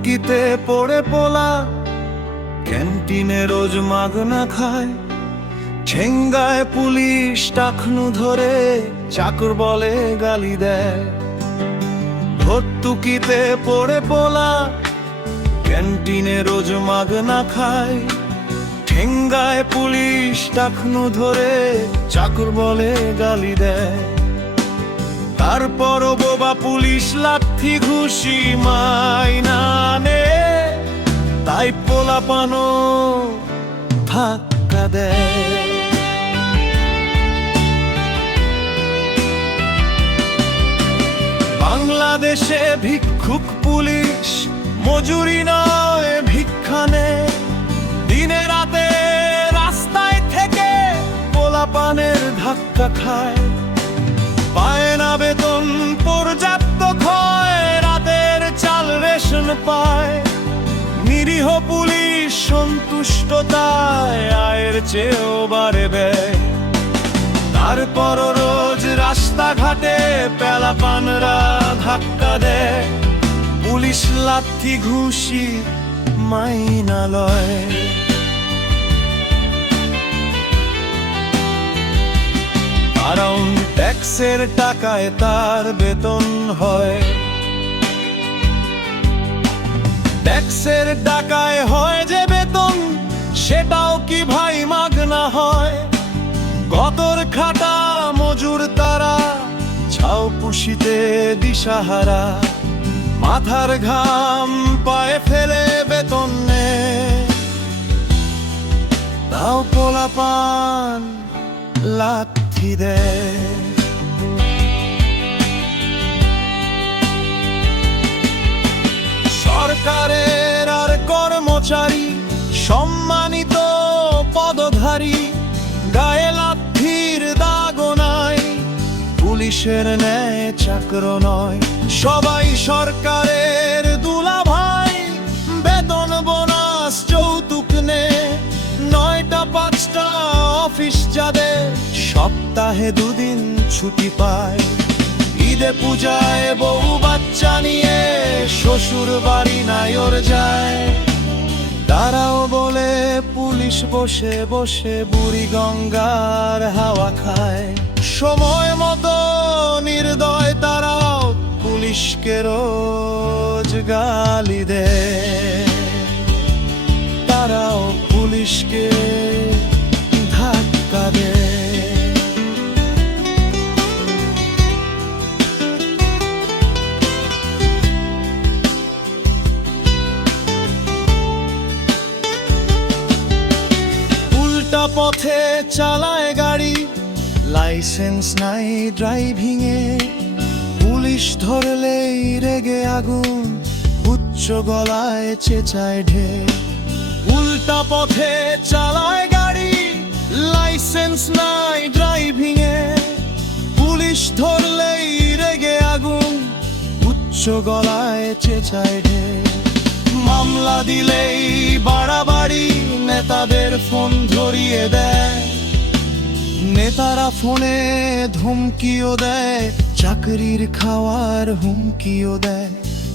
ভর্তুকিতে পড়ে পোলা, ক্যান্টিনে রোজ মাগনা খায়। ঠেঙ্গায় পুলিশ টাকনু ধরে, চাকর বলে গালি দেয়। ভর্তুকিতে পড়ে পোলা, ক্যান্টিনে রোজ মাগনা খায়। ঠেঙ্গায় পুলিশ টাকনু ধরে, চাকর বলে গালি দেয়। তারপরও বোবা পুলিশ লাঠি ঘুষি মাইনা নে, তাই পোলাপানো ধাক্কা দেয়। বাংলাদেশে ভিক্ষুক পুলিশ মজুরি নয় ভিক্ষা নেয়। দিনে রাতে রাস্তায় থেকে পোলাপানের ধাক্কা খায়। পায় না বেতন পর্যাপ্ত ক্ষয়, রাতের চাল রেশন পায়। নিরীহ পুলিশ সন্তুষ্টতায় আয়ের চেয়েও বাড়ে ব্যয়। তারপর রোজ রাস্তাঘাটে পেলাপানরা ধাক্কা দেয়। পুলিশ লাঠি ঘুষি মাইনা লয়। ট্যাক্সের টাকায় তার বেতন হয়। ট্যাক্সের টাকায় হয় যে বেতন, সেটাও কি ভাই মাগনা হয়? গতর খাটা মজুর তারা, ছাও পুষিতে দিশাহারা। মাথার ঘাম পায়ে ফেলে বেতন নেয়, তাও পোলাপান লাঠি দেয়। সরকারের আর কর্মচারী সম্মানিত পদধারী, গায়ে লাঠির দাগও নাই। পুলিশের ন্যায় চাকর নয়, সবাই সরকারের দুলাভাই। বেতন বোনাস যৌতুক নে, 9টা 5টা অফিস যাদের, সপ্তাহে 2 দিন ছুটি পায়। ঈদে পূজায় বউ বাচ্চা নিয়ে শ্বশুর বাড়ি নায়র যায়। তারাও বলে পুলিশ বসে বসে বুড়ি গঙ্গার হাওয়া খায়। সময় মতো নির্দয় তারাও পুলিশকে রোজ গালি দেয়। তারাও পুলিশকে ধাক্কা দেয়। উল্টা পথে চালায় গাড়ি, লাইসেন্স নাই ড্রাইভিং এ। পুলিশ ধরলেই রেগে আগুন, উচ্চ গলায় চেঁচায় ঢের। উল্টা পথে চালায় গাড়ি, লাইসেন্স নাই ড্রাইভিং এ। পুলিশ ধরলেই রেগে আগুন, উচ্চ গলায় চেঁচায় ঢের। মামলা দিলেই বাড়াবাড়ি, নেতাদের ফোন ধরিয়ে দেয়। নেতারা ফোনে ধমকিও দেয়, চাকরির খাওয়ার হুমকিও দেয়।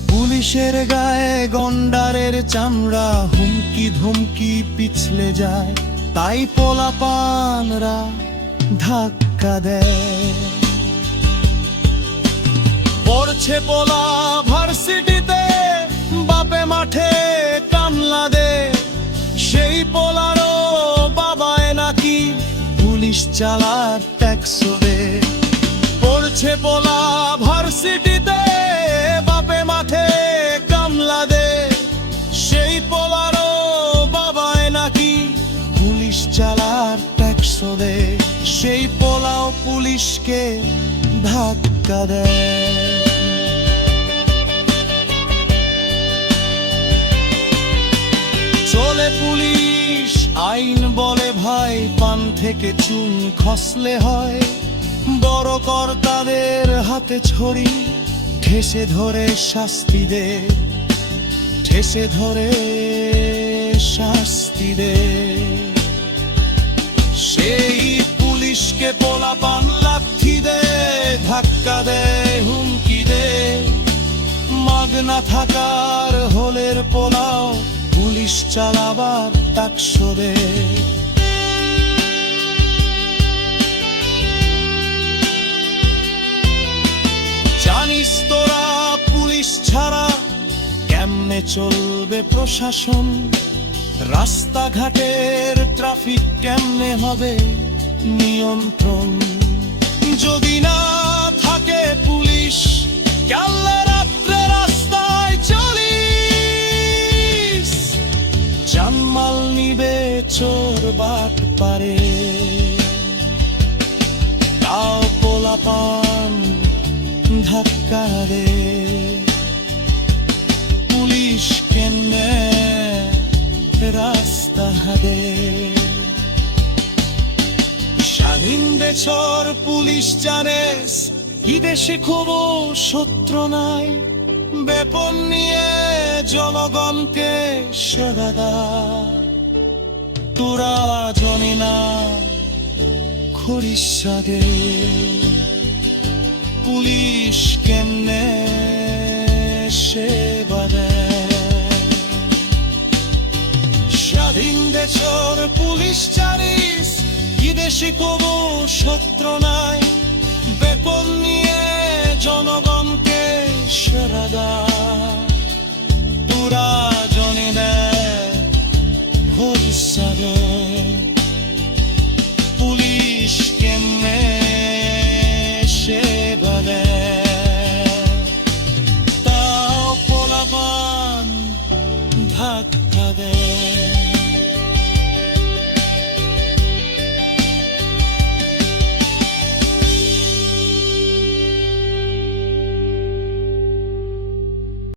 পুলিশের গায়ে গন্ডারের চামড়া, হুমকি ধমকি পিছলে যায়। তাই পোলাপানরা ধাক্কা দেয়। পড়ছে পোলা ভার্সিটিতে, বাপে মাঠে কামলা দে। সেই পোলারও বাবায় নাকি পুলিশ চালার ট্যাক্স দে। পড়ছে পোলা ভার্সিটিতে, বাপে মাঠে কামলা দে। সেই পোলারও বাবায় নাকি পুলিশ চালার ট্যাক্স দে। সেই পোলাও পুলিশকে ধাক্কা দেয়। চলে পুলিশ আইন বলে ভাই, পান থেকে চুন খসলে হয়। বড় কর্তাদের হাতে ছড়ি, ঠেসে ধরে শাস্তি দে। ঠেসে ধরে শাস্তি দে। সেই পুলিশকে পোলাপান লাঠি দে, ধাক্কা দে, হুমকি দে। মাগনা থাকার হলে চাউলের পোলাও পুলিশ চালাবার টাকশোরে। জানিস তোরা পুলিশ ছাড়া কেমনে চলবে প্রশাসন, রাস্তাঘাটের ট্রাফিক কেমনে হবে নিয়ন্ত্রণ, যদি না থাকে পুলিশ কাল্লা রাত্রে রাস্তায় চলিস, জানমাল নিবে চোর বাট পারে, তাও পোলাপান ধাক্কা দে। পুলিশ কেমনে রাস্তা হাদে, স্বাধীন দেশর পুলিশ জানেস ই দেশে খুব শত্রু নাই, বেপন নিয়ে জনগণকে সেবা দেয়। তোরা জানি না করিস সাদে, পুলিশ কেমনে সেবা দেয়। স্বাধীন দেশর পুলিশ জানিস ই দেশে কোনো শত্রু নাই, বেপন নিয়ে জনগণকে সেবা দেয়। তোরা জানি না করিস সাদে, পুলিশ কেমনে সেবা দেয়, তাও পোলাপান ধাক্কা দেয়।